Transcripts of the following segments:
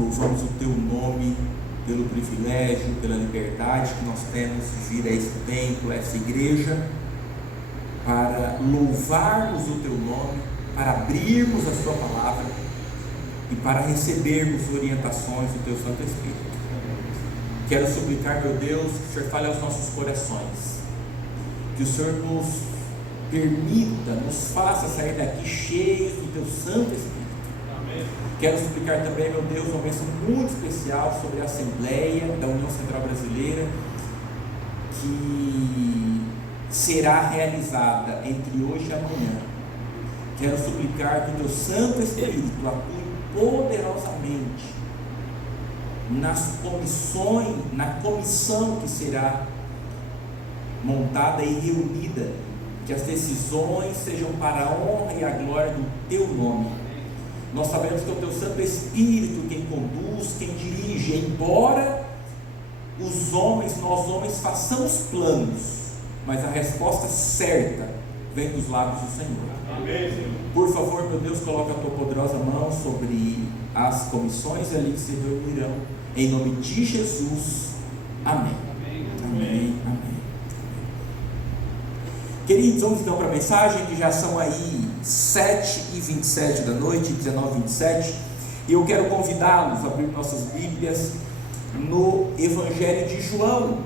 louvamos o Teu nome pelo privilégio, pela liberdade que nós temos de vir a esse templo, a essa igreja, para louvarmos o Teu nome, para abrirmos a Sua palavra e para recebermos orientações do Teu Santo Espírito. Quero suplicar, meu Deus, que o Senhor fale aos nossos corações, que o Senhor nos permita, nos faça sair daqui cheios do Teu Santo Espírito. Amém. Quero suplicar também, meu Deus, uma bênção muito especial sobre a Assembleia da União Central Brasileira, que será realizada entre hoje e amanhã. Quero suplicar que o Teu Santo Espírito atue poderosamente nas comissões, na comissão que será montada e reunida, que as decisões sejam para a honra e a glória do Teu nome. Nós sabemos que é o Teu Santo Espírito quem conduz, quem dirige, embora nós homens façamos planos, mas a resposta certa vem dos lábios do Senhor. Amém. Por favor, meu Deus, coloca a Tua poderosa mão sobre as comissões ali que se reunirão, em nome de Jesus. Amém. Amém. Amém. Amém. Queridos, vamos então para a mensagem, que já são aí 7h27 da noite, 19h27, e eu quero convidá-los a abrir nossas Bíblias no Evangelho de João.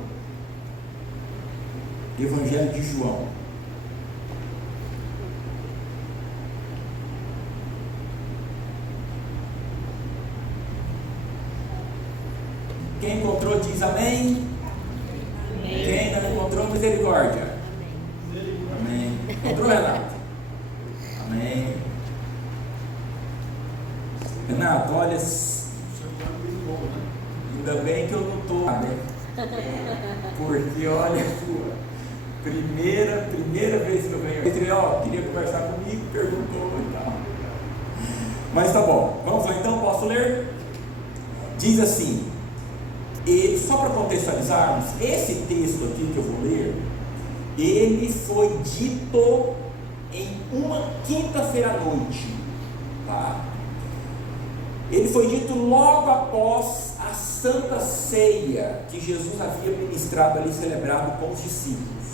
Evangelho de João. Quem encontrou diz amém. Amém. Quem não encontrou, misericórdia. Amém. Encontrou, Renato? Amém. Renato, olha, ainda bem que eu não estou, né? Porque olha, primeira vez que eu venho, queria conversar comigo, perguntou e tal. Mas tá bom, vamos lá então, posso ler? Diz assim, e só para contextualizarmos, esse texto aqui que eu vou ler, ele foi dito em uma quinta-feira à noite, tá? Ele foi dito logo após a Santa Ceia que Jesus havia ministrado ali, celebrado com os discípulos.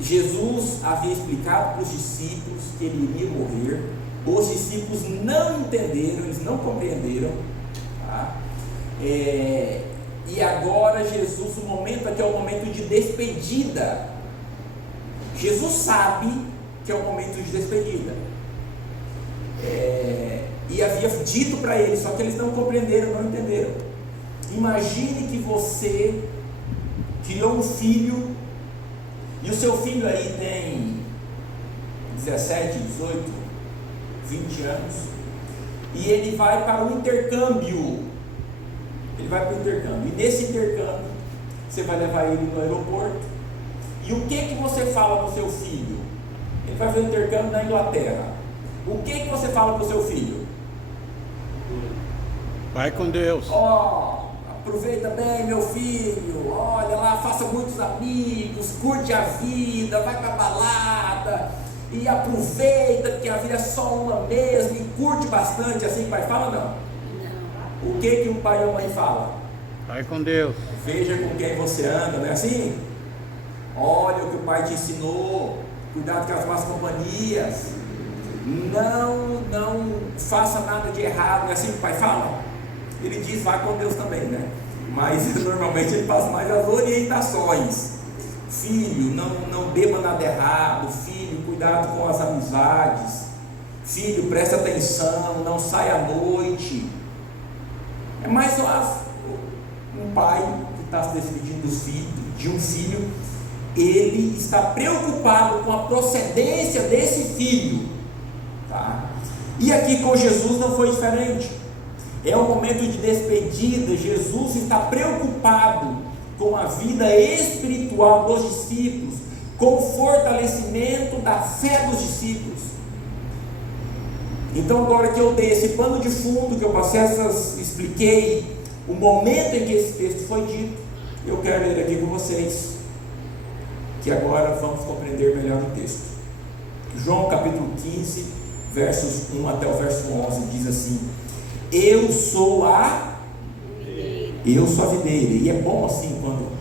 Jesus havia explicado para os discípulos que ele iria morrer. Os discípulos não entenderam, eles não compreenderam, tá? E agora Jesus, o momento aqui é o momento de despedida. Jesus sabe que é o momento de despedida, e havia dito para eles, só que eles não compreenderam, não entenderam. Imagine que você criou um filho, e o seu filho aí tem 17, 18, 20 anos, e ele vai para o intercâmbio. Ele vai para o intercâmbio, e nesse intercâmbio você vai levar ele no aeroporto, e o que você fala para o seu filho? Ele vai fazer o intercâmbio na Inglaterra. O que você fala para o seu filho? Vai com Deus. Aproveita bem, meu filho, olha lá, faça muitos amigos, curte a vida, vai para a balada, e aproveita, porque a vida é só uma mesmo, e curte bastante, assim o pai fala, não? O que um pai e uma mãe fala? Vai com Deus. Veja com quem você anda, não é assim? Olha o que o pai te ensinou, cuidado com as más companhias, não faça nada de errado, não é assim que o pai fala? Ele diz, vai com Deus também, né? Mas normalmente ele faz mais as orientações. Filho, não beba nada errado. Filho, cuidado com as amizades. Filho, presta atenção, não saia à noite. É mais fácil. Um pai que está se despedindo de um filho, ele está preocupado com a procedência desse filho, tá? E aqui com Jesus não foi diferente. É um momento de despedida. Jesus está preocupado com a vida espiritual dos discípulos, com o fortalecimento da fé dos discípulos. Então, agora que eu dei esse pano de fundo, que eu expliquei o momento em que esse texto foi dito, eu quero ler aqui com vocês, que agora vamos compreender melhor o texto. João capítulo 15, versos 1 até o verso 11, diz assim Eu sou a videira. E é bom assim quando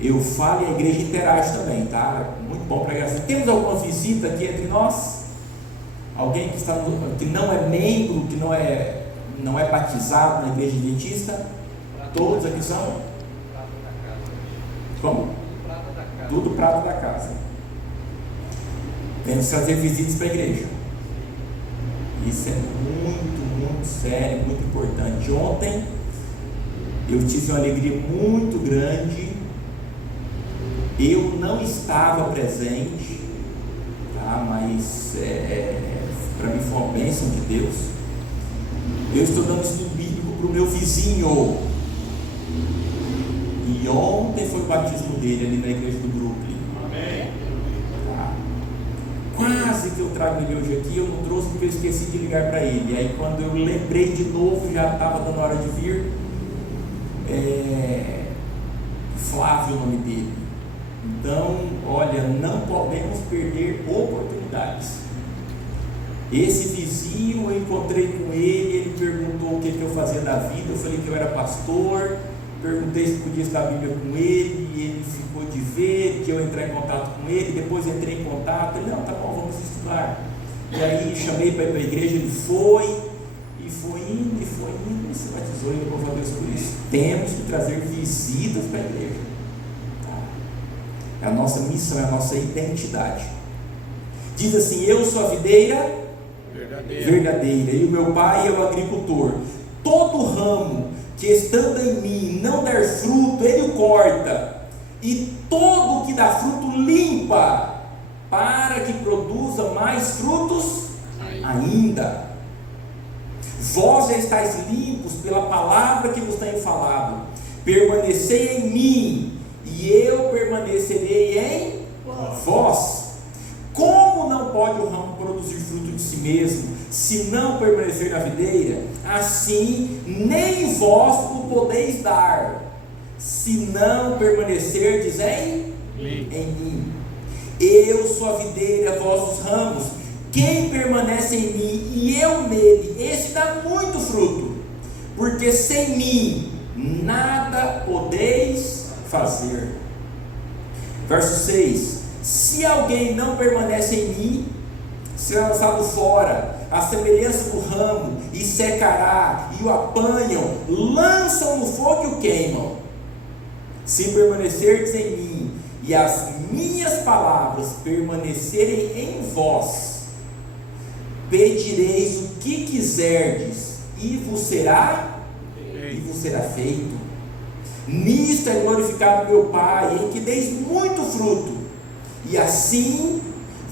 eu falo e a igreja interage também, tá? Muito bom pregar assim. Temos alguma visita aqui entre nós? Alguém que não é membro, que não é batizado na igreja adventista? Todos aqui são? Como? Tudo prato da casa. Temos que trazer visitas para a igreja. Isso é muito, muito sério, muito importante. Ontem eu tive uma alegria muito grande. Eu não estava presente, tá? Mas para mim foi uma bênção de Deus. Eu estou dando estudo bíblico para o meu vizinho. E ontem foi o batismo dele ali na igreja do Brooklyn. Amém. Tá? Quase que eu trago ele hoje aqui, eu não trouxe porque eu esqueci de ligar para ele. Aí quando eu lembrei de novo, já estava dando hora de vir. Flávio, o nome dele. Então, olha, não podemos perder oportunidades. Esse vizinho, eu encontrei com ele, ele perguntou o que eu fazia da vida. Eu falei que eu era pastor. Perguntei se podia estudar a Bíblia com ele, e ele ficou de ver, que eu entrar em contato com ele. Depois entrei em contato, ele, não, tá bom, vamos estudar. E aí chamei para ir para a igreja, ele foi indo, e se batizou, e eu louvo a Deus por isso. Temos que trazer visitas para a igreja. É a nossa missão, é a nossa identidade. Diz assim: eu sou a videira verdadeira, e o meu pai é o agricultor. Todo ramo que estando em mim não der fruto, ele o corta, e todo que dá fruto limpa, para que produza mais frutos ainda. Vós já estáis limpos pela palavra que vos tenho falado. Permanecei em mim, e eu permanecerei em vós. Como não pode o ramo produzir fruto de si mesmo, se não permanecer na videira? Assim, nem vós o podeis dar, se não permanecerdes em mim. Eu sou a videira, vós os ramos. Quem permanece em mim e eu nele, esse dá muito fruto, porque sem mim nada podeis fazer. Verso 6: se alguém não permanece em mim, será lançado fora, a semelhança do ramo, e secará, e o apanham, lançam no fogo e o queimam. Se permanecerdes em mim, e as minhas palavras permanecerem em vós, pedireis o que quiserdes, e vos será feito. Nisto é glorificado meu Pai, em que deis muito fruto, e assim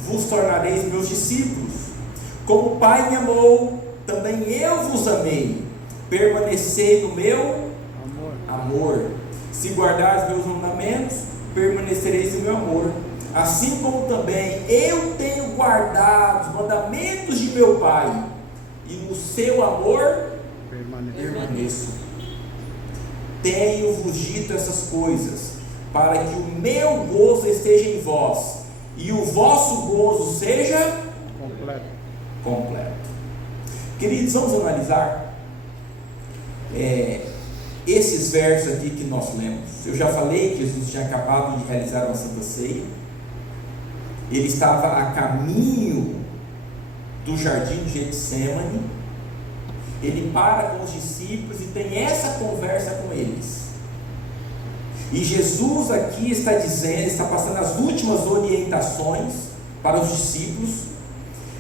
vos tornareis meus discípulos. Como o Pai me amou, também eu vos amei. Permanecei no meu amor. Se guardares meus mandamentos, permanecereis no meu amor. Assim como também eu tenho guardado os mandamentos de meu Pai, e no seu amor permaneço. Tenho-vos dito essas coisas, para que o meu gozo esteja em vós, e o vosso gozo seja completo. Queridos, vamos analisar esses versos aqui que nós lemos. Eu já falei que Jesus tinha acabado de realizar uma Santa Ceia. Ele estava a caminho do jardim de Getsêmani. Ele para com os discípulos e tem essa conversa com eles. E Jesus aqui está dizendo, está passando as últimas orientações para os discípulos.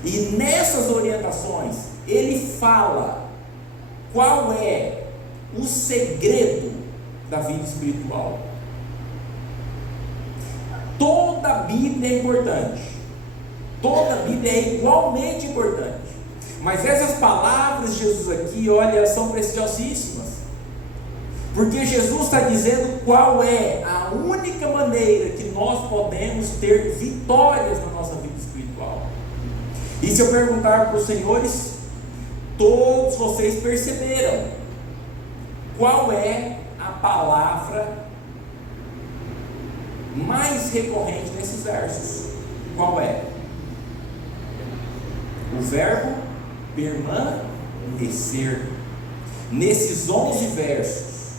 E nessas orientações ele fala qual é o segredo da vida espiritual. Toda a Bíblia é importante, toda a Bíblia é igualmente importante, mas essas palavras de Jesus aqui, olha, são preciosíssimas, porque Jesus está dizendo qual é a única maneira que nós podemos ter vitórias na nossa vida espiritual. E se eu perguntar para os senhores, todos vocês perceberam qual é a palavra mais recorrente nesses versos? Qual é? O verbo permanecer. nesses 11 versos,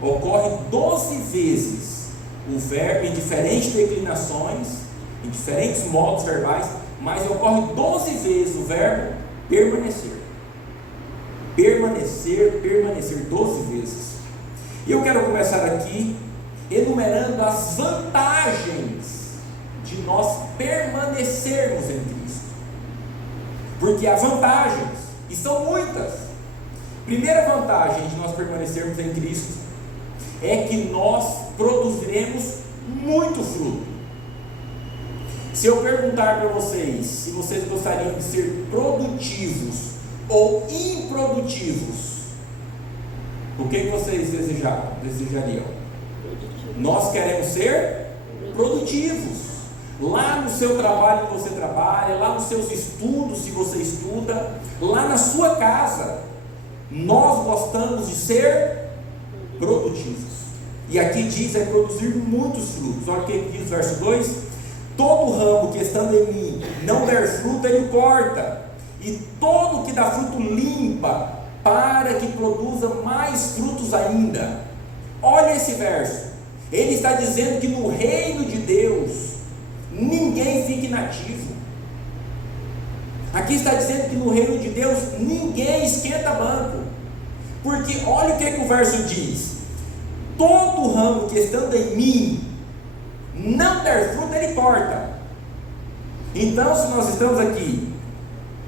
ocorre 12 vezes o verbo em diferentes declinações, em diferentes modos verbais, mas ocorre 12 vezes o verbo permanecer. Permanecer, permanecer, 12 vezes. E eu quero começar aqui enumerando as vantagens de nós permanecermos em Cristo. Porque há vantagens, e são muitas. Primeira vantagem de nós permanecermos em Cristo é que nós produziremos muito fruto. Se eu perguntar para vocês se vocês gostariam de ser produtivos ou improdutivos, o que vocês desejariam? Nós queremos ser produtivos. Lá no seu trabalho que você trabalha, lá nos seus estudos se você estuda, lá na sua casa, nós gostamos de ser produtivos. E aqui diz, é produzir muitos frutos. Olha o que diz o verso 2: todo ramo que estando em mim não der fruto, ele corta, e todo que dá fruto limpa, para que produza mais frutos ainda. Olha esse verso, ele está dizendo que no reino de Deus ninguém fica inativo. Aqui está dizendo que no reino de Deus ninguém esquenta banco, porque olha o que o verso diz: todo ramo que estando em mim não der fruto, ele corta. Então, se nós estamos aqui,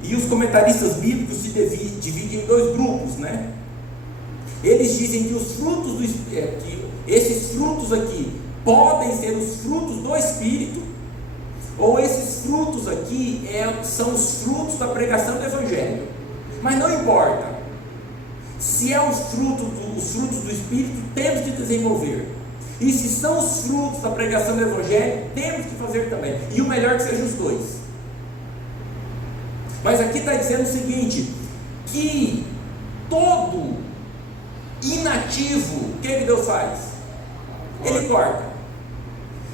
e os comentaristas bíblicos se dividem em dois grupos, né? Eles dizem que os frutos que esses frutos aqui podem ser os frutos do Espírito, ou esses frutos aqui são os frutos da pregação do Evangelho. Mas não importa. Se é os frutos do Espírito, temos que desenvolver. E se são os frutos da pregação do Evangelho, temos que fazer também. E o melhor é que sejam os dois. Mas aqui está dizendo o seguinte: que todo inativo, o que Deus faz? Ele corta.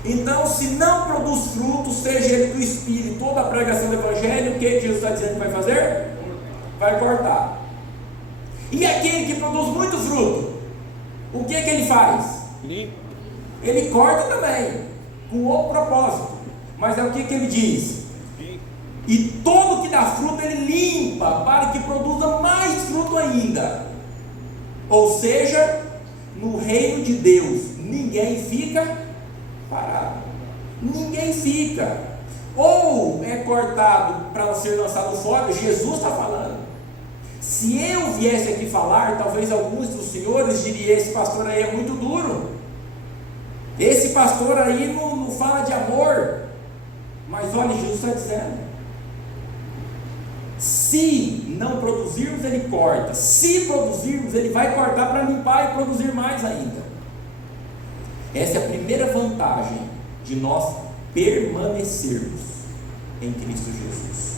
Então, se não produz frutos, seja ele do Espírito, toda a pregação do Evangelho, o que Jesus está dizendo que vai fazer? Vai cortar. E aquele que produz muito fruto, o que ele faz? Ele corta também, com outro propósito. Mas é o que ele diz? E todo que dá fruto ele limpa, para que produza mais fruto ainda. Ou seja, no reino de Deus ninguém fica parado, ninguém fica, ou é cortado para ser lançado fora. Jesus está falando. Se eu viesse aqui falar, talvez alguns dos senhores diriam: esse pastor aí é muito duro, esse pastor aí não fala de amor. Mas olha, Jesus está dizendo: se não produzirmos, ele corta; se produzirmos, ele vai cortar para limpar e produzir mais ainda. Essa é a primeira vantagem de nós permanecermos em Cristo Jesus.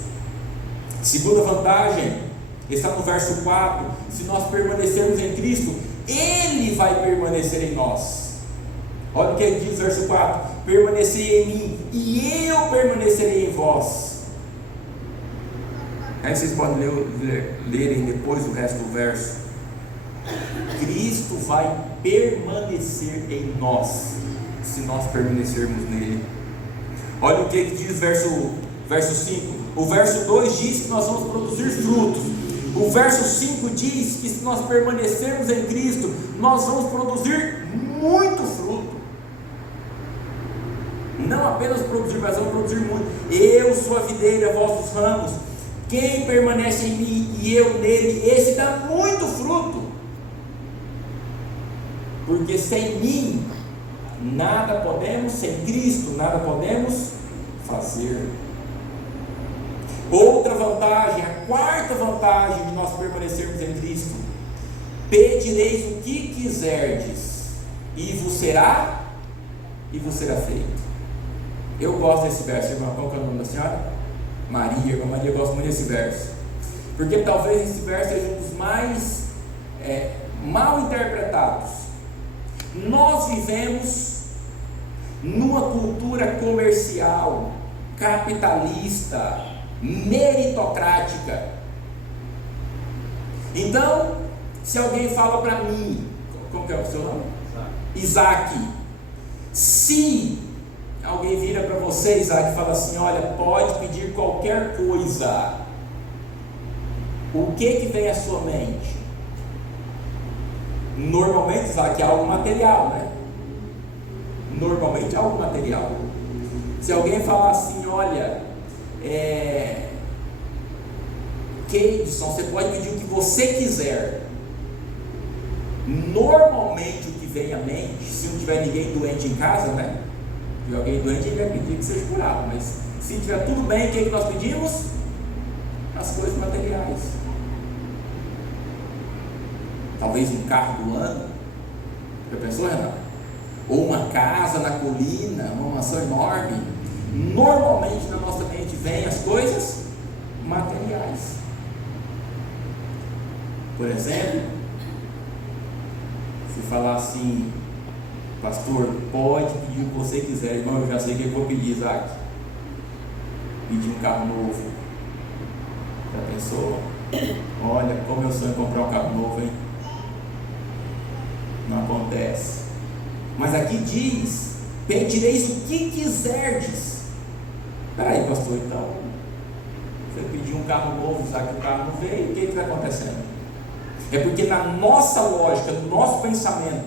Segunda vantagem está no verso 4: se nós permanecermos em Cristo, Ele vai permanecer em nós. Olha o que ele diz no verso 4: permanecei em mim e eu permanecerei em vós. Aí vocês podem lerem depois o resto do verso. Cristo vai permanecer em nós, se nós permanecermos nele. Olha o que diz verso 5. O verso 2 diz que nós vamos produzir frutos. O verso 5 diz que se nós permanecermos em Cristo, nós vamos produzir muito fruto. Não apenas produzir, mas vamos produzir muito. Eu sou a videira, vós os ramos. Quem permanece em mim e eu nele, esse dá muito fruto. Porque sem mim nada podemos, sem Cristo nada podemos fazer. Outra vantagem, a quarta vantagem de nós permanecermos em Cristo: pedireis o que quiserdes e vos será feito. Eu gosto desse verso, irmã. Qual que é o nome da senhora? Maria. Irmã Maria, eu gosto muito desse verso, porque talvez esse verso seja um dos mais mal interpretados. Nós vivemos numa cultura comercial, capitalista, meritocrática. Então, Se alguém fala para mim, como que é o seu nome? Isaac. Se alguém vira para você, Isaac, e fala assim: olha, pode pedir qualquer coisa, o que vem à sua mente? Normalmente, Isaac, é algo material, né? Normalmente é algo material. Se alguém falar assim: olha, Keidson, você pode pedir o que você quiser. Normalmente o que vem à mente, se não tiver ninguém doente em casa, né? Se alguém doente, ele vai pedir que seja curado. Mas se tiver tudo bem, o que nós pedimos? As coisas materiais. Talvez um carro do ano. Já pensou, Renato? Ou uma casa na colina, uma mansão enorme. Normalmente na nossa mente vem as coisas materiais. Por exemplo, se falar assim: pastor, pode pedir o que você quiser. Irmão, eu já sei o que eu vou pedir, Isaac. Pedir um carro novo. Já pensou? Olha, como eu sonho em comprar um carro novo, hein? Não acontece. Mas aqui diz: pedireis o que quiserdes. Peraí, pastor, então você pediu um carro novo, Isaac, o carro não veio, o que está acontecendo? É porque na nossa lógica, no nosso pensamento,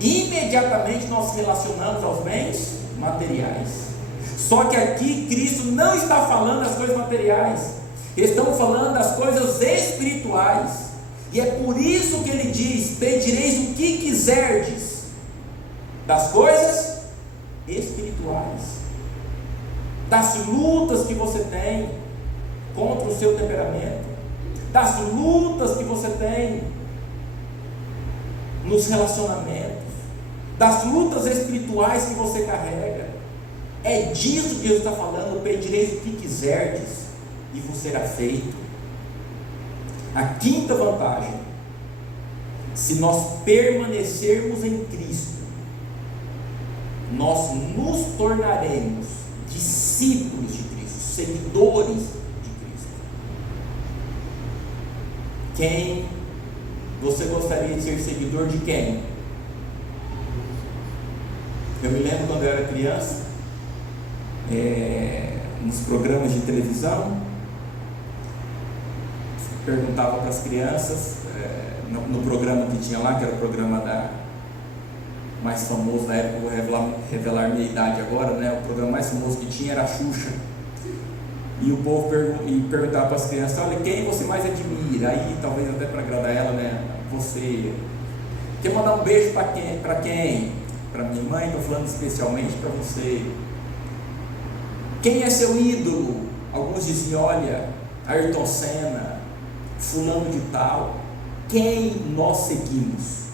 imediatamente nós relacionamos aos bens materiais. Só que aqui Cristo não está falando das coisas materiais, estamos falando das coisas espirituais. E é por isso que ele diz: pedireis o que quiserdes, das coisas espirituais, das lutas que você tem contra o seu temperamento, das lutas que você tem nos relacionamentos, das lutas espirituais que você carrega. É disso que Deus está falando: pedireis o que quiserdes e vos será feito. A quinta vantagem: se nós permanecermos em Cristo, nós nos tornaremos discípulos de Cristo, seguidores de Cristo. Quem você gostaria de ser seguidor de quem? Eu me lembro quando eu era criança, nos programas de televisão, perguntava para as crianças, no programa que tinha lá, que era o programa mais famoso na época, eu vou revelar minha idade agora, né? O programa mais famoso que tinha era a Xuxa. E o povo perguntava para as crianças: olha, quem você mais admira? Aí, talvez até para agradar ela, né? Você. Quer mandar um beijo para quem? Para quem? Para minha mãe, estou falando especialmente para você. Quem é seu ídolo? Alguns diziam: olha, Ayrton Senna, fulano de tal. Quem nós seguimos?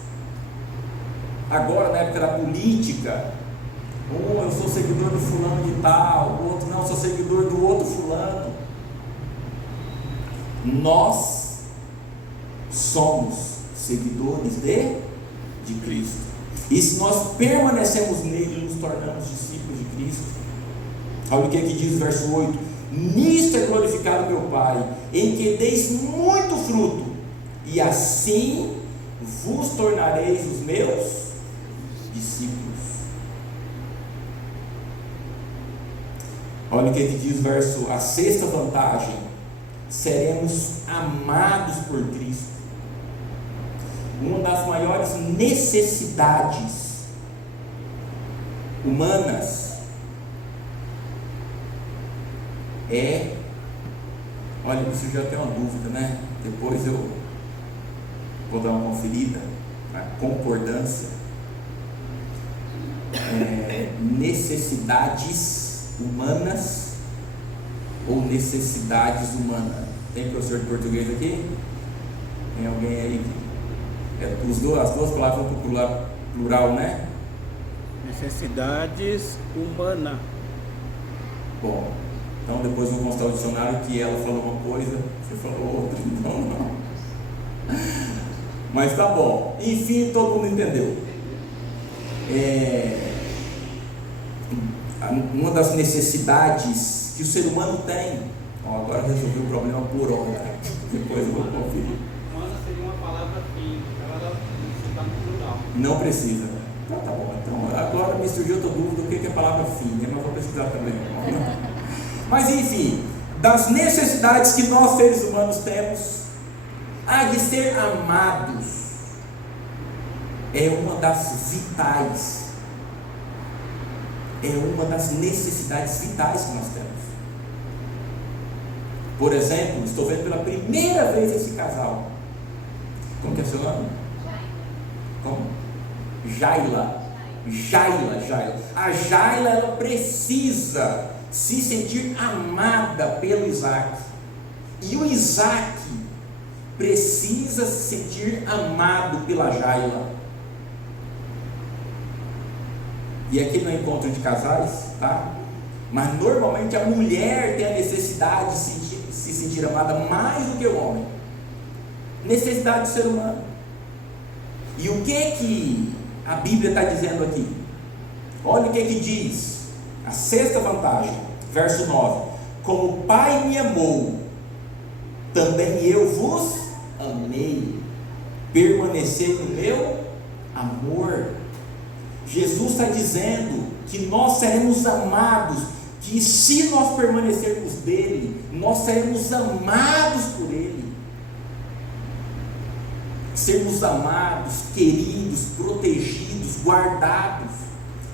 Agora, na época da política, eu sou seguidor do fulano de tal, o outro não, eu sou seguidor do outro fulano. Nós somos seguidores de Cristo, e se nós permanecemos nele, nos tornamos discípulos de Cristo. Olha o que aqui diz o verso 8: nisto é glorificado meu Pai, em que deis muito fruto, e assim vos tornareis os meus discípulos. Olha o que diz a sexta vantagem: seremos amados por Cristo. Uma das maiores necessidades humanas olha, isso já tem uma dúvida, né? Depois eu vou dar uma conferida na concordância. Necessidades humanas ou necessidades humanas? Tem professor de português aqui? Tem alguém aí? As duas palavras para plural, né? Necessidades humanas. Bom, então depois eu vou mostrar o dicionário que ela falou uma coisa, você falou outra, então não. Mas tá bom, enfim, todo mundo entendeu. Uma das necessidades que o ser humano tem. Agora resolvi o problema por hora. Depois eu vou conferir. Humana seria uma E ela está no plural. Não precisa. Então tá bom. Então agora me surgiu outra dúvida o que é a palavra filha, mas vou pesquisar também. Mas enfim, das necessidades que nós seres humanos temos, a de ser amados é uma das vitais. É uma das necessidades vitais que nós temos. Por exemplo, estou vendo pela primeira vez esse casal. Como que é seu nome? Como? Jaila. A Jaila, ela precisa se sentir amada pelo Isaac. E o Isaac precisa se sentir amado pela Jaila. E aqui no encontro de casais, tá? Mas normalmente a mulher tem a necessidade de se sentir amada mais do que o homem. Necessidade do ser humano. E o que a Bíblia está dizendo aqui? Olha o que diz a sexta vantagem, verso 9: como o Pai me amou, também eu vos amei, permanecei no meu amor. Jesus está dizendo que nós seremos amados, que se nós permanecermos dele, nós seremos amados por ele. Sermos amados, queridos, protegidos, guardados,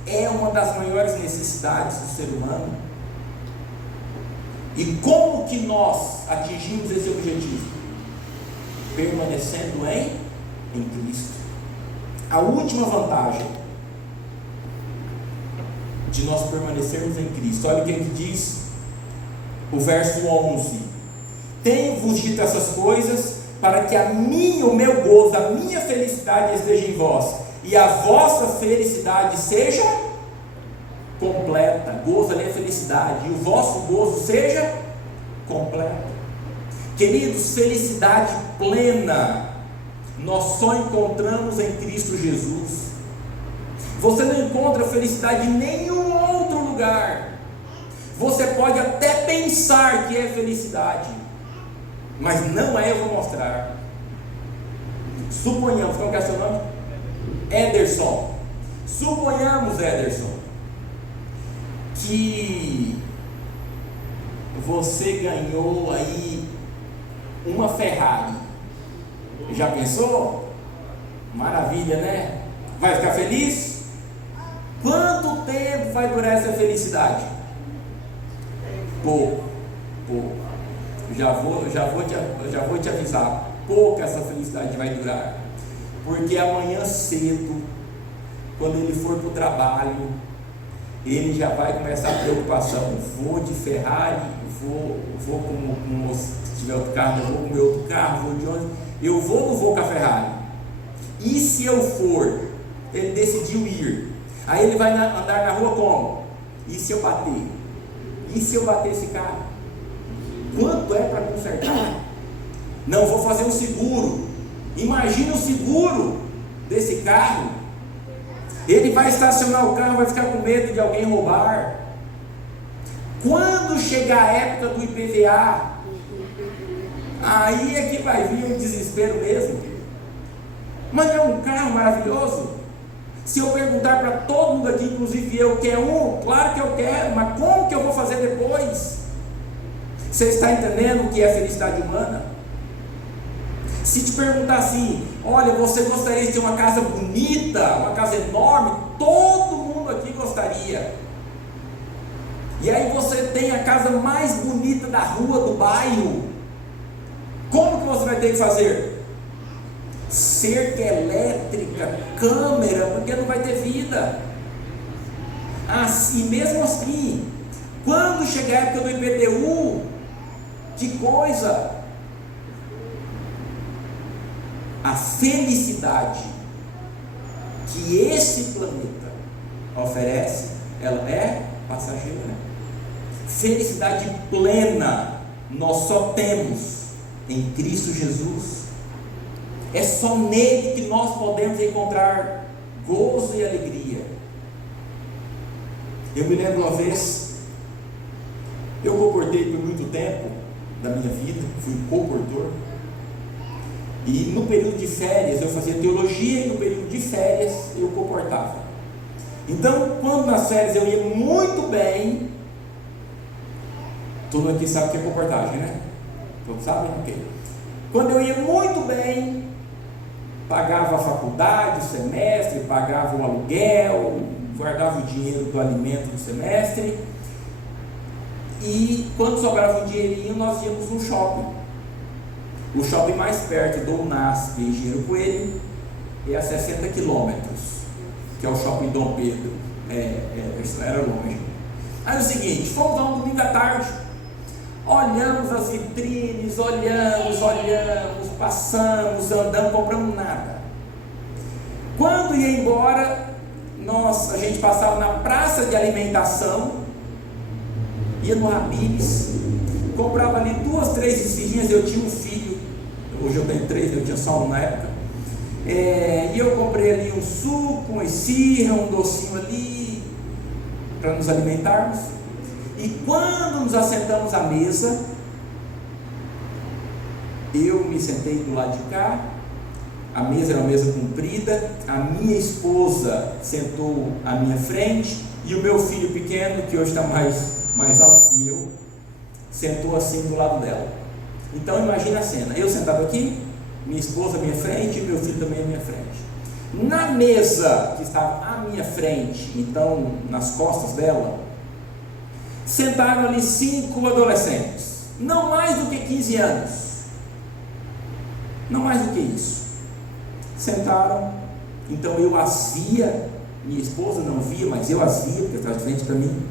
é uma das maiores necessidades do ser humano. E como que nós atingimos esse objetivo? Permanecendo em Cristo. A última vantagem de nós permanecermos em Cristo, olha o que ele diz, o verso 11: tenho-vos dito essas coisas para que o meu gozo, a minha felicidade esteja em vós, e a vossa felicidade seja completa. Gozo ali é felicidade, e o vosso gozo seja completo. Queridos, felicidade plena nós só encontramos em Cristo Jesus. Você não encontra felicidade em nenhum outro lugar. Você pode até pensar que é felicidade, mas não é. Eu vou mostrar. Suponhamos, como é seu nome? Ederson. Suponhamos, Ederson, que você ganhou aí uma Ferrari. Já pensou? Maravilha, né? Vai ficar feliz? Quanto tempo vai durar essa felicidade? Pouco. Já vou te avisar. Pouco essa felicidade vai durar. Porque amanhã cedo, quando ele for para o trabalho, ele já vai começar a preocupação. Vou de Ferrari, vou com se tiver outro carro, eu vou com o meu outro carro, vou de onde? Eu vou ou não vou com a Ferrari? E se eu for? Ele decidiu ir. Aí ele vai andar na rua como? E se eu bater? E se eu bater esse carro? Quanto é para consertar? Não, vou fazer um seguro. Imagina o seguro desse carro. Ele vai estacionar o carro, vai ficar com medo de alguém roubar. Quando chegar a época do IPVA, aí é que vai vir o desespero mesmo. Mas não é um carro maravilhoso? Se eu perguntar para todo mundo aqui, inclusive eu, quer um? Claro que eu quero, mas como que eu vou fazer depois? Você está entendendo o que é felicidade humana? Se te perguntar assim, olha, você gostaria de ter uma casa bonita, uma casa enorme? Todo mundo aqui gostaria. E aí você tem a casa mais bonita da rua, do bairro. Como que você vai ter que fazer? Cerca elétrica, câmera, porque não vai ter vida. Assim, mesmo assim, quando chegar a época do IPTU, que coisa! A felicidade que esse planeta oferece, ela é passageira. Felicidade plena nós só temos em Cristo Jesus. É só nele que nós podemos encontrar gozo e alegria. Eu me lembro uma vez, eu comportei por muito tempo da minha vida, fui comportor, E no período de férias eu fazia teologia, e no período de férias eu comportava. Então, quando nas férias eu ia muito bem, todo mundo aqui sabe o que é comportagem, né? Todos sabem? Ok. Quando eu ia muito bem, pagava a faculdade, o semestre, pagava o aluguel, guardava o dinheiro do alimento do semestre, e quando sobrava um dinheirinho nós íamos no shopping. O shopping mais perto do UNASP em Engenheiro Coelho é a 60 quilômetros, que é o shopping Dom Pedro. Isso era longe. Aí é o seguinte, fomos lá um domingo à tarde, olhamos as vitrines, olhamos, passamos, andamos, compramos nada. Quando ia embora, a gente passava na praça de alimentação, ia no Habib's, comprava ali 2, 3 esfirrinhas. Eu tinha um filho, hoje eu tenho 3, eu tinha só um na época, e eu comprei ali um suco, uma esfirra, um docinho ali, para nos alimentarmos. E quando nos assentamos à mesa, eu me sentei do lado de cá, a mesa era uma mesa comprida, a minha esposa sentou à minha frente, e o meu filho pequeno, que hoje está mais alto que eu, sentou assim do lado dela. Então imagina a cena, eu sentado aqui, minha esposa à minha frente e meu filho também à minha frente. Na mesa que estava à minha frente, então nas costas dela, sentaram ali 5 adolescentes, não mais do que 15 anos, não mais do que isso. Sentaram, então eu as via, minha esposa não via, mas eu as via, porque estava de frente para mim.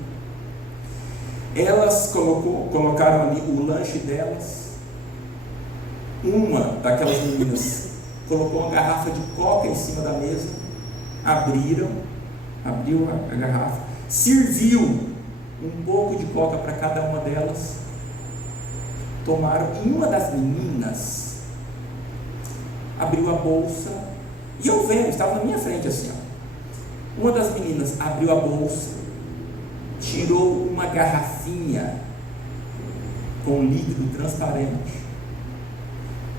Elas colocaram ali o lanche delas. Uma daquelas meninas colocou uma garrafa de coca em cima da mesa, abriu a garrafa, serviu um pouco de coca para cada uma delas, tomaram, e uma das meninas abriu a bolsa, e eu vendo, estava na minha frente assim, ó. Uma das meninas abriu a bolsa, tirou uma garrafinha com líquido transparente,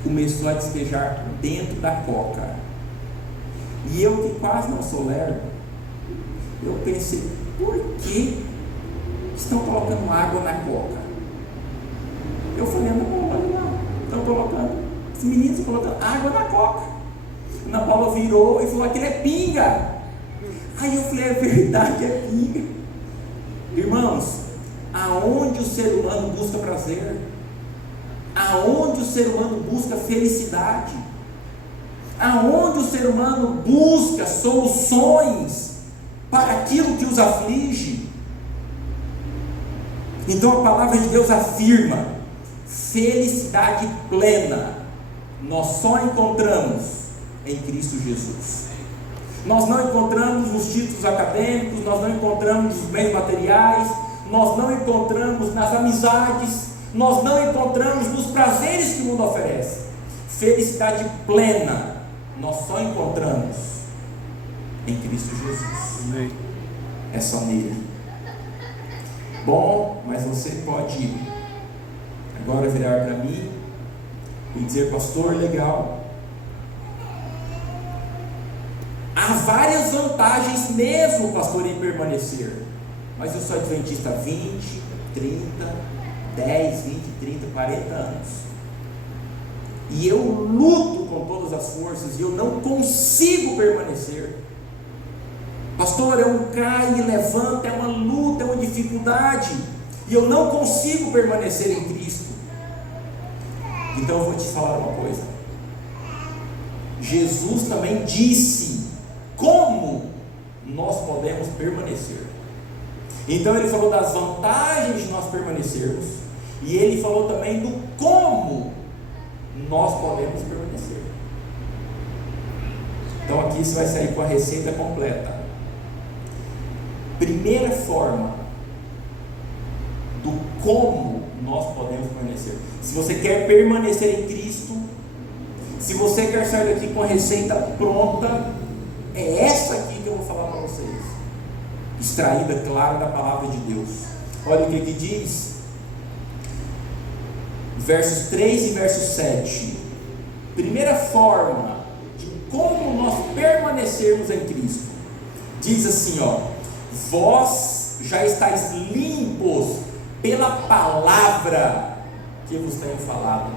começou a despejar dentro da coca, e eu, que quase não sou lerdo, eu pensei, por que estão colocando água na coca? Eu falei, não, estão colocando, os meninos estão colocando água na coca. Ana Paula virou e falou, aquilo é pinga. Aí eu falei, é verdade, é pinga. Irmãos, aonde o ser humano busca prazer, aonde o ser humano busca felicidade, aonde o ser humano busca soluções para aquilo que os aflige, então a palavra de Deus afirma: felicidade plena nós só encontramos em Cristo Jesus. Nós não encontramos nos títulos acadêmicos, nós não encontramos nos bens materiais, nós não encontramos nas amizades, nós não encontramos nos prazeres que o mundo oferece. Felicidade plena nós só encontramos em Cristo Jesus. Amém. É só nele. Bom, mas você pode agora virar para mim e dizer: pastor, legal, há várias vantagens mesmo, pastor, em permanecer, mas eu sou adventista há 20, 30, 10, 20, 30, 40 anos, e eu luto com todas as forças e eu não consigo permanecer. Pastor, é um cai e levanta, é uma luta, é uma dificuldade, e eu não consigo permanecer em Cristo. Então eu vou te falar uma coisa: Jesus também disse como nós podemos permanecer. Então ele falou das vantagens de nós permanecermos, e ele falou também do como nós podemos permanecer. Então aqui você vai sair com a receita completa. Primeira forma do como nós podemos permanecer. Se você quer permanecer em Cristo, se você quer sair daqui com a receita pronta, é essa aqui que eu vou falar para vocês, extraída, claro, da palavra de Deus. Olha o que diz, versos 3 e verso 7. Primeira forma de como nós permanecermos em Cristo, diz assim, vós já estáis limpos pela palavra que vos tenho falado.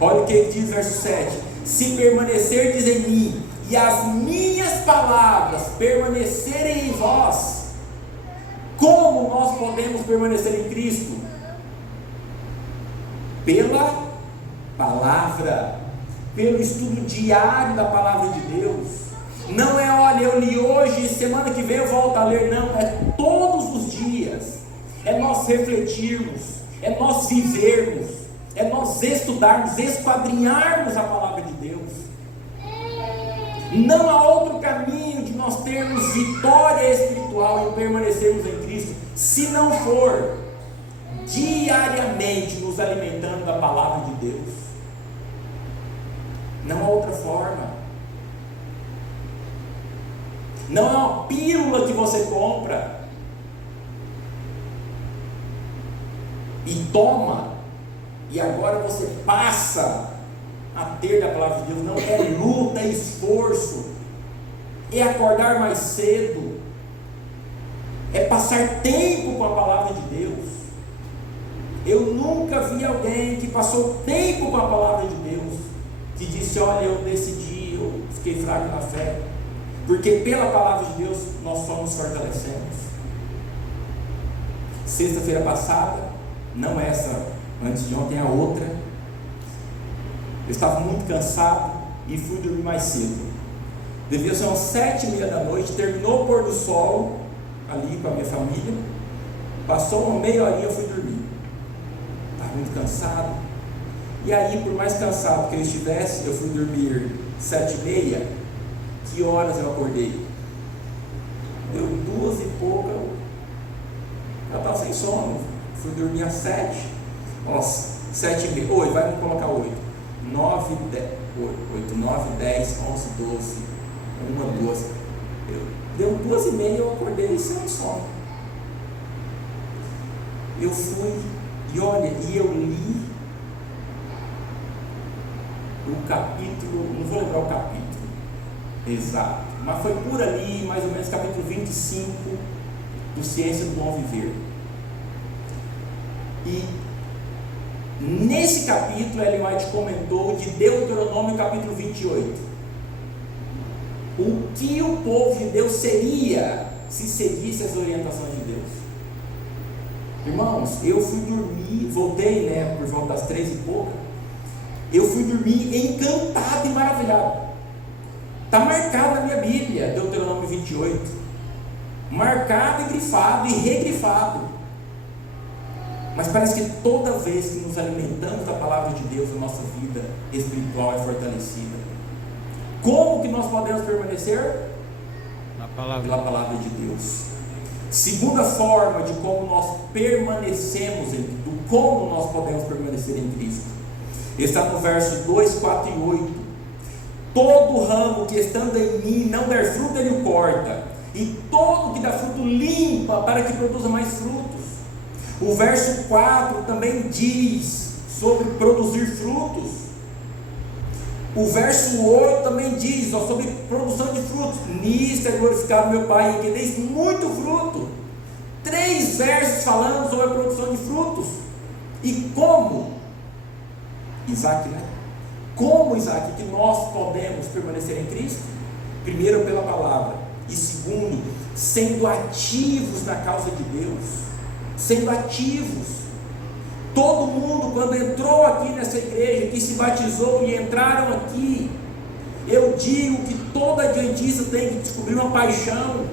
Olha o que ele diz, verso 7: se permanecerdes em mim e as minhas palavras permanecerem em vós. Como nós podemos permanecer em Cristo? Pela palavra, pelo estudo diário da palavra de Deus. Não é, olha, eu li hoje, semana que vem eu volto a ler, não, é todos os dias, é nós refletirmos, é nós vivermos, é nós estudarmos, esquadrinharmos a palavra de Deus. Não há outro caminho de nós termos vitória espiritual e permanecermos em Cristo, se não for diariamente nos alimentando da palavra de Deus. Não há outra forma. Não é uma pílula que você compra e toma, e agora você passa a ter da palavra de Deus. Não, é luta, é esforço, é acordar mais cedo, é passar tempo com a palavra de Deus. Eu nunca vi alguém que passou tempo com a palavra de Deus, que disse, olha, eu decidi, eu fiquei fraco na fé, porque pela palavra de Deus nós só nos fortalecemos. Sexta-feira passada, não essa, antes de ontem, a outra, eu estava muito cansado e fui dormir mais cedo. Devia ser umas 7h30 da noite, terminou o pôr do sol, ali com a minha família, passou uma meia horinha, eu fui dormir. Estava muito cansado, e aí, por mais cansado que eu estivesse, eu fui dormir 7h30, que horas eu acordei? Deu 2 e pouca, eu estava sem sono, fui dormir às 7, nossa, 7h30, oi, vai me colocar 8, 9, 10, 11, 12, 1, 2, deu 2h30, eu acordei sem sono. Eu fui, e olha, e eu li o capítulo, não vou lembrar o capítulo exato, mas foi por ali, mais ou menos capítulo 25 do Ciência do Bom Viver. E nesse capítulo Ellen White comentou de Deuteronômio capítulo 28, o que o povo de Deus seria se seguisse as orientações de Deus. Irmãos, eu fui dormir, voltei, por volta das 3 e pouca, eu fui dormir encantado e maravilhado. Está marcado na minha Bíblia, Deuteronômio 28, marcado e grifado e regrifado. Mas parece que toda vez que nos alimentamos da palavra de Deus, a nossa vida espiritual é fortalecida. Como que nós podemos permanecer? Pela palavra de Deus. Segunda forma de como nós permanecemos, como nós podemos permanecer em Cristo, está no verso 2, 4 e 8. Todo ramo que estando em mim não der fruto, ele o corta, e todo que dá fruto limpa, para que produza mais frutos. O verso 4 também diz sobre produzir frutos. O verso 8 também diz sobre produção de frutos. Nisto é glorificado meu Pai, em que deis muito fruto. 3 versos falando sobre a produção de frutos. E como Isaac, como Isaac, que nós podemos permanecer em Cristo? Primeiro, pela palavra, e segundo, sendo ativos na causa de Deus, sendo ativos. Todo mundo, quando entrou aqui nessa igreja, que se batizou e entraram aqui, eu digo que todo adventista tem que descobrir uma paixão.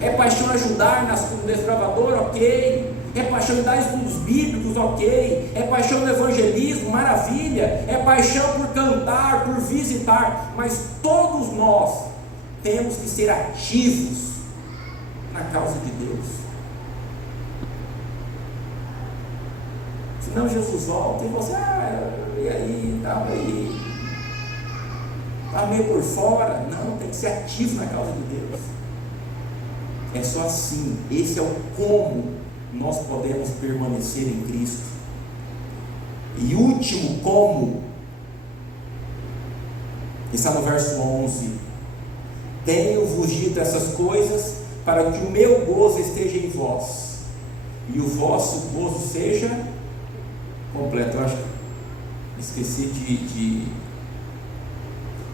É paixão ajudar no desbravador, ok. É paixão em dar estudos bíblicos, ok. É paixão no evangelismo, maravilha. É paixão por cantar, por visitar. Mas todos nós temos que ser ativos na causa de Deus. Senão Jesus volta e você, e aí, tá meio por fora. Não, tem que ser ativo na causa de Deus. É só assim. Esse é o como nós podemos permanecer em Cristo. E último como Está no verso 11: tenho-vos dito essas coisas para que o meu gozo esteja em vós e o vosso gozo seja completo. Eu acho que esqueci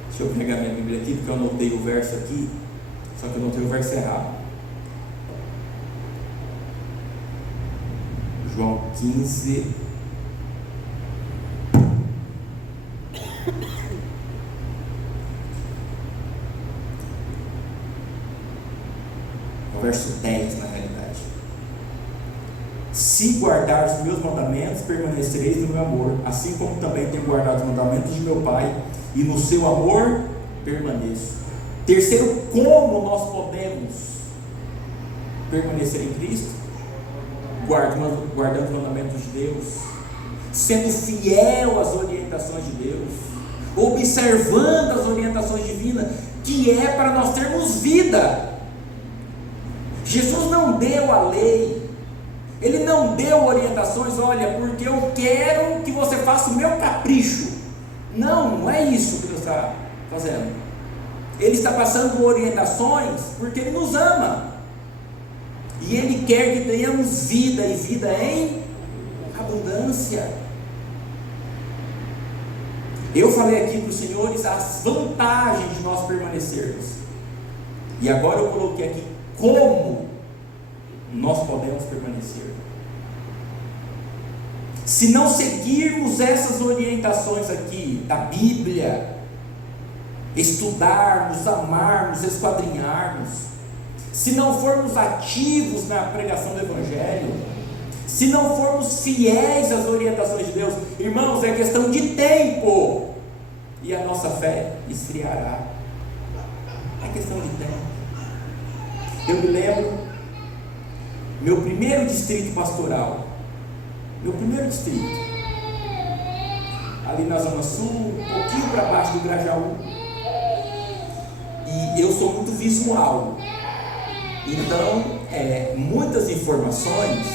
deixa eu pegar minha Bíblia aqui, porque eu anotei o verso aqui, só que eu anotei o verso errado. João 15. O verso 10, na realidade. Se guardar os meus mandamentos, permanecereis no meu amor, assim como também tenho guardado os mandamentos de meu Pai, e no seu amor permaneço. Terceiro, como nós podemos permanecer em Cristo? Guardando os mandamentos de Deus, sendo fiel às orientações de Deus, observando as orientações divinas, que é para nós termos vida. Jesus não deu a lei, Ele não deu orientações, olha, porque eu quero que você faça o meu capricho. Não é isso que Deus está fazendo. Ele está passando orientações porque Ele nos ama, e Ele quer que tenhamos vida, e vida em abundância. Eu falei aqui para os senhores as vantagens de nós permanecermos, e agora eu coloquei aqui como nós podemos permanecer. Se não seguirmos essas orientações aqui da Bíblia, estudarmos, amarmos, esquadrinharmos, se não formos ativos na pregação do Evangelho, se não formos fiéis às orientações de Deus, irmãos, é questão de tempo, e a nossa fé esfriará. É questão de tempo. Eu me lembro, meu primeiro distrito pastoral, ali na Zona Sul, um pouquinho para baixo do Grajaú, e eu sou muito visual, então muitas informações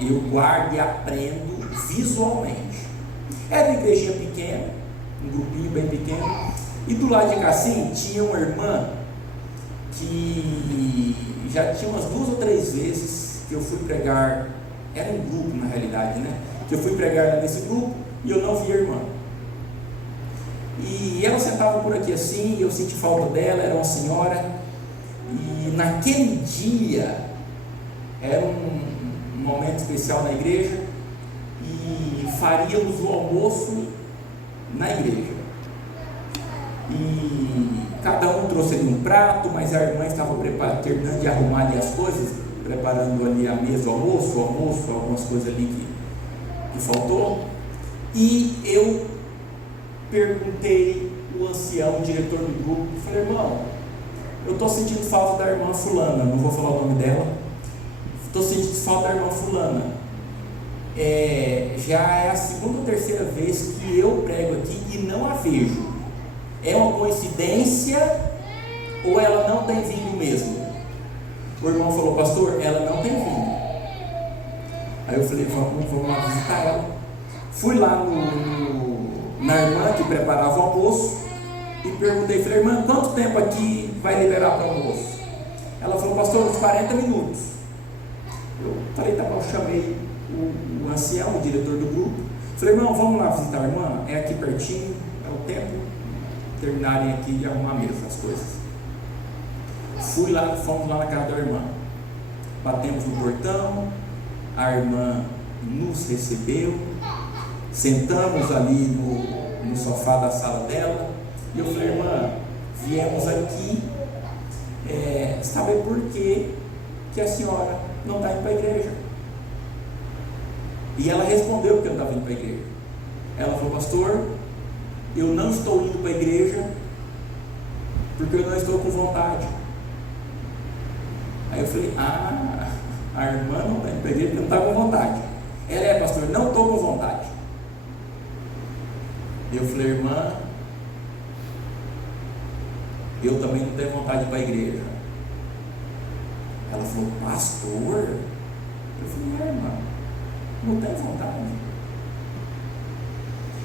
eu guardo e aprendo visualmente. Era uma igrejinha pequena, um grupinho bem pequeno, e do lado de cá assim tinha uma irmã que já tinha umas 2 ou 3 vezes que eu fui pregar, era um grupo na realidade, né? Que eu fui pregar nesse grupo e eu não vi a irmã. E ela sentava por aqui assim, eu senti falta dela, era uma senhora, e naquele dia era um momento especial na igreja, e faríamos o almoço na igreja. E cada um trouxe ali um prato, mas a irmã estava terminando de arrumar ali as coisas, preparando ali a mesa do almoço, algumas coisas ali que faltou. E eu perguntei o ancião, o diretor do grupo, falei: irmão, eu estou sentindo falta da irmã fulana, não vou falar o nome dela, estou sentindo falta da irmã fulana, já é a 2ª ou 3ª vez que eu prego aqui e não a vejo. É uma coincidência ou ela não tem vindo mesmo? O irmão falou: pastor, ela não tem vindo. Aí eu falei: vamos lá visitar ela. Fui lá na irmã que preparava o almoço e perguntei, falei: irmã, quanto tempo aqui vai liberar para o almoço? Ela falou: pastor, uns 40 minutos. Eu falei: tá bom. Eu chamei o ancião, o diretor do grupo, falei: irmão, vamos lá visitar a irmã, é aqui pertinho, é o tempo terminarem aqui de arrumar mesmo as coisas. Fui lá, fomos lá na casa da irmã, batemos no portão, a irmã nos recebeu, sentamos ali no sofá da sala dela, e eu falei: irmã, viemos aqui saber por que a senhora não está indo para a igreja. E ela respondeu que eu estava indo para a igreja. Ela falou: pastor, eu não estou indo para a igreja porque eu não estou com vontade. Aí eu falei: a irmã não está indo para a igreja porque não está com vontade. Ela: pastor, não estou com vontade. Eu falei: irmã, eu também não tenho vontade de ir para a igreja. Ela falou: pastor? Eu falei: irmã, não tenho vontade.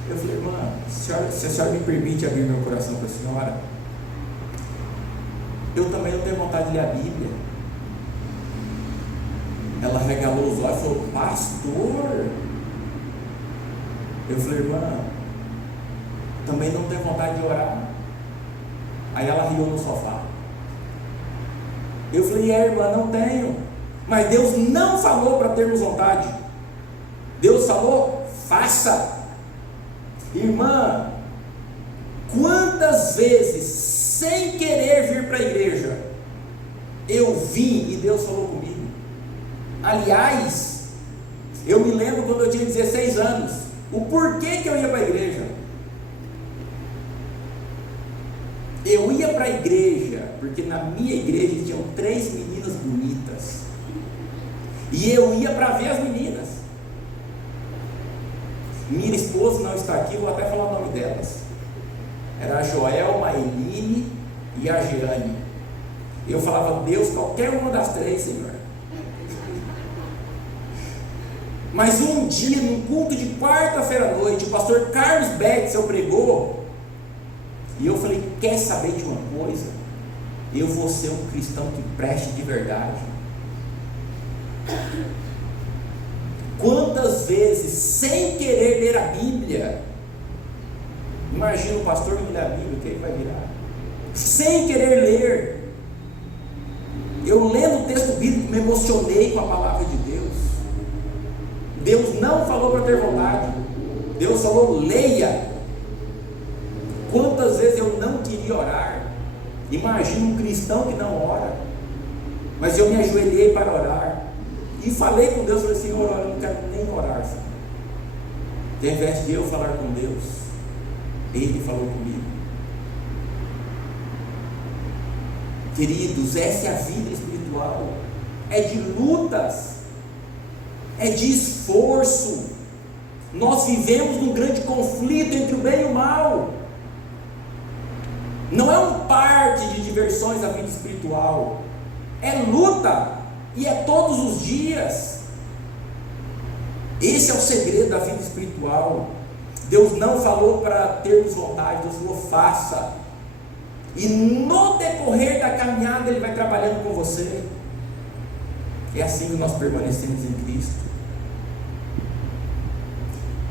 Eu falei, irmã, se a senhora me permite abrir meu coração para a senhora, eu também não tenho vontade de ler a Bíblia. Ela regalou os olhos e falou, pastor. Eu falei, irmã, também não tenho vontade de orar. Aí ela riu no sofá. Eu falei, irmã, não tenho. Mas Deus não falou para termos vontade. Deus falou, faça. Irmã, quantas vezes, sem querer vir para a igreja, eu vim e Deus falou comigo. Aliás, eu me lembro quando eu tinha 16 anos, o porquê que eu ia para a igreja. Eu ia para a igreja, porque na minha igreja tinham 3 meninas bonitas, e eu ia para ver as meninas. Minha esposa não está aqui, vou até falar o nome delas. Era a Joelma, a Eline e a Jeane. Eu falava, Deus, qualquer uma das 3, Senhor. Mas um dia, num culto de quarta-feira à noite, o pastor Carlos Betts pregou, e eu falei, quer saber de uma coisa? Eu vou ser um cristão que preste de verdade. Quantas vezes, sem querer ler a Bíblia, imagina o pastor que lê a Bíblia, o que ele vai virar? Sem querer ler, eu lendo o texto bíblico, me emocionei com a palavra de Deus. Deus não falou para ter vontade, Deus falou, leia. Quantas vezes eu não queria orar? Imagina um cristão que não ora, mas eu me ajoelhei para orar, e falei com Deus, falei, Senhor, eu não quero nem orar, Senhor. Ao invés de eu falar com Deus, Ele falou comigo. Queridos, essa é a vida espiritual, é de lutas, é de esforço. Nós vivemos num grande conflito entre o bem e o mal. Não é um parque de diversões a vida espiritual, é luta, e é todos os dias. Esse é o segredo da vida espiritual. Deus não falou para termos vontade, Deus falou, faça. E no decorrer da caminhada Ele vai trabalhando com você. É assim que nós permanecemos em Cristo.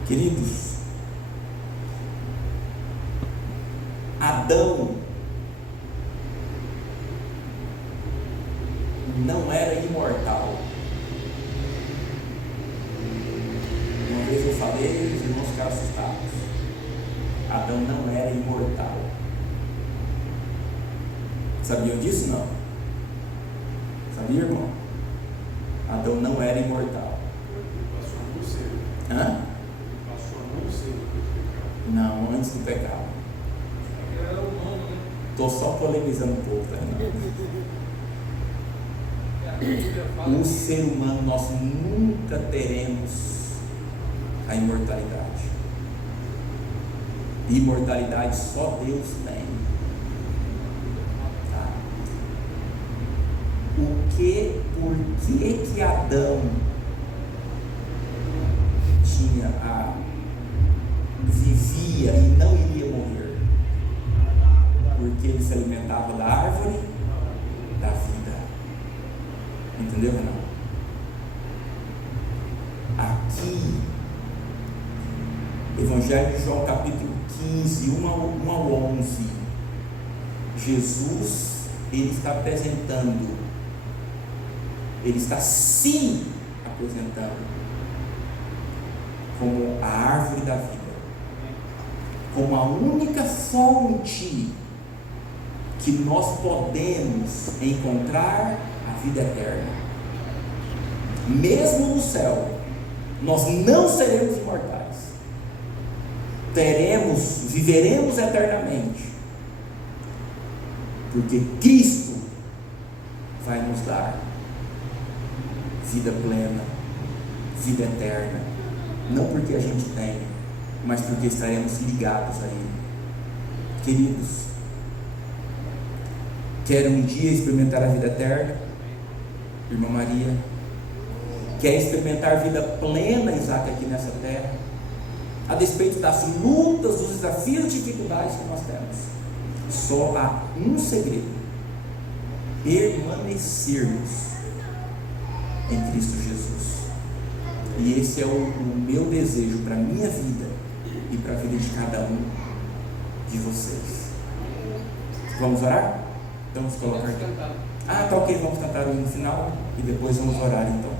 Queridos, Adão não era imortal. Uma vez eu falei, os irmãos ficaram assustados. Adão não era imortal. Sabiam disso? Não. Sabia, irmão? Adão não era imortal. Passou a não ser. Hã? Passou a não ser. Não, antes do pecado. Ele era humano, né? Estou só polemizando um pouco, tá? A Bíblia fala No que ser humano nós nunca teremos a imortalidade. Imortalidade só Deus tem. Tá? Por que Adão vivia e não iria morrer? Porque ele se alimentava da árvore da vida. Entendeu, Renan? Aqui, Evangelho de João capítulo 15, 1 ao 11, Jesus, Ele está apresentando, Ele está se apresentando como a árvore da vida, como a única fonte que nós podemos encontrar a vida eterna. Mesmo no céu, nós não seremos imortais, viveremos eternamente, porque Cristo vai nos dar vida plena, vida eterna, não porque a gente tem, mas porque estaremos ligados a Ele. Queridos, quer um dia experimentar a vida eterna? Irmã Maria, quer experimentar a vida plena, Isaac, aqui nessa terra? a despeito das lutas, dos desafios e dificuldades que nós temos. Só há um segredo: permanecermos em Cristo Jesus. E esse é o meu desejo para a minha vida e para a vida de cada um de vocês. Vamos orar? Então vamos colocar aqui. Tá ok, vamos cantar o hino final e depois vamos orar então.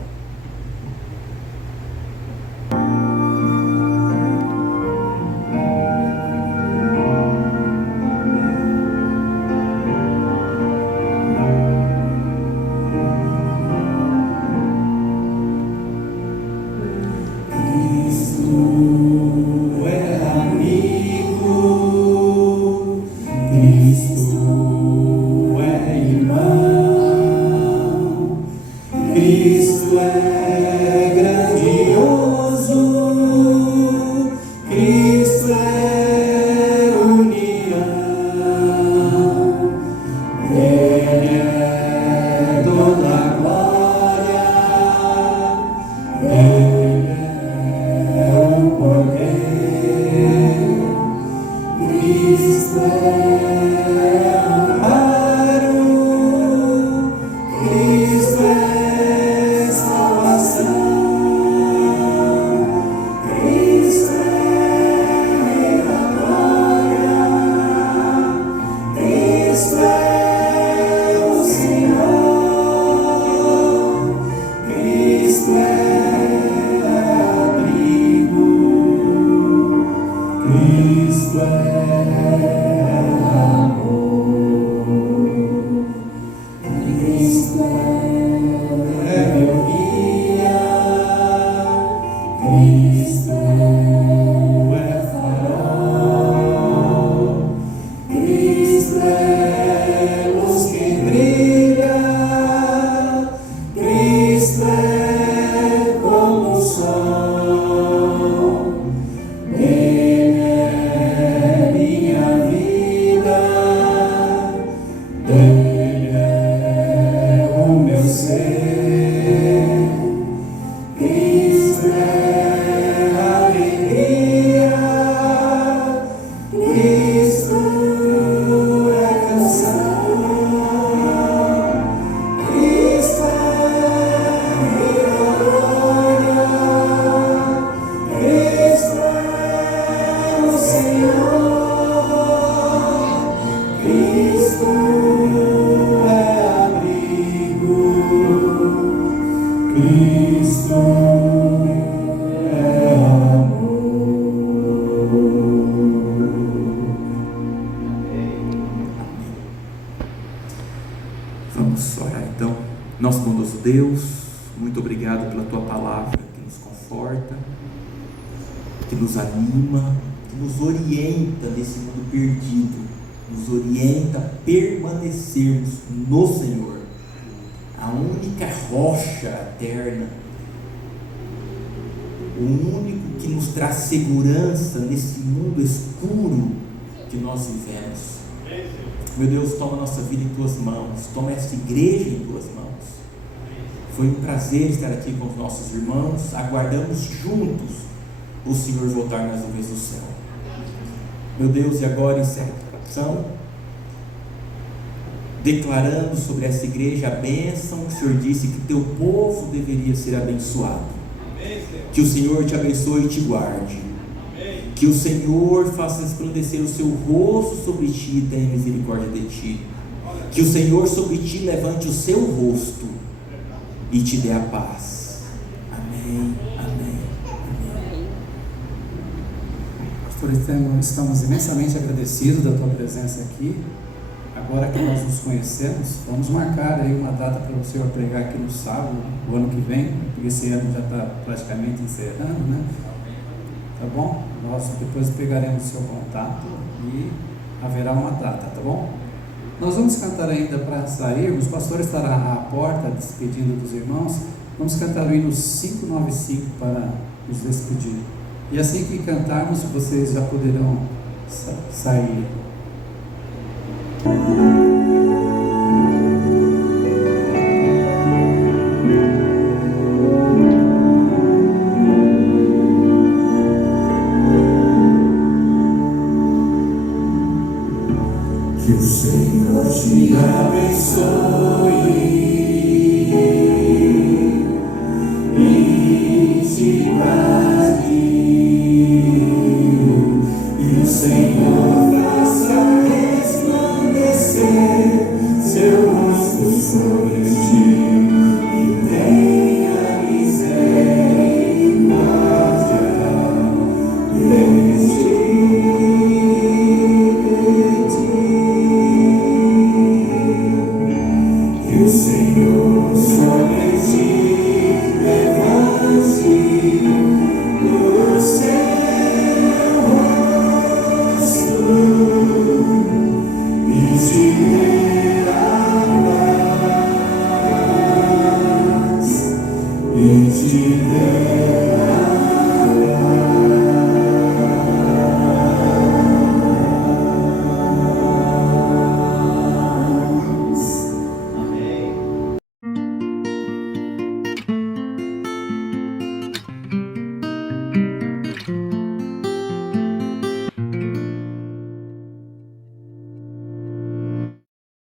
Vamos orar então. Nosso bondoso Deus, muito obrigado pela Tua palavra que nos conforta, que nos anima, que nos orienta nesse mundo perdido, nos orienta a permanecermos no Senhor, a única rocha eterna, o único que nos traz segurança nesse mundo escuro que nós vivemos. Meu Deus, toma a nossa vida em Tuas mãos, toma esta igreja em Tuas mãos. Foi um prazer estar aqui com os nossos irmãos, aguardamos juntos o Senhor voltar nas nuvens do céu. Meu Deus, e agora encerra a oração, declarando sobre essa igreja a bênção. O Senhor disse que Teu povo deveria ser abençoado. Que o Senhor te abençoe e te guarde. Que o Senhor faça resplandecer o seu rosto sobre ti e tenha misericórdia de ti. Que o Senhor sobre ti levante o seu rosto e te dê a paz. Amém, amém, amém. Pastor, estamos imensamente agradecidos da tua presença aqui. Agora que nós nos conhecemos, vamos marcar aí uma data para o Senhor pregar aqui no sábado, o ano que vem, porque esse ano já está praticamente encerrando, né? Tá bom? Nós depois pegaremos o seu contato e haverá uma data, tá bom? Nós vamos cantar ainda para sairmos. O pastor estará à porta despedindo dos irmãos. Vamos cantar o hino 595 para nos despedir. E assim que cantarmos, vocês já poderão sair. Que o Senhor te abençoe e te guarde.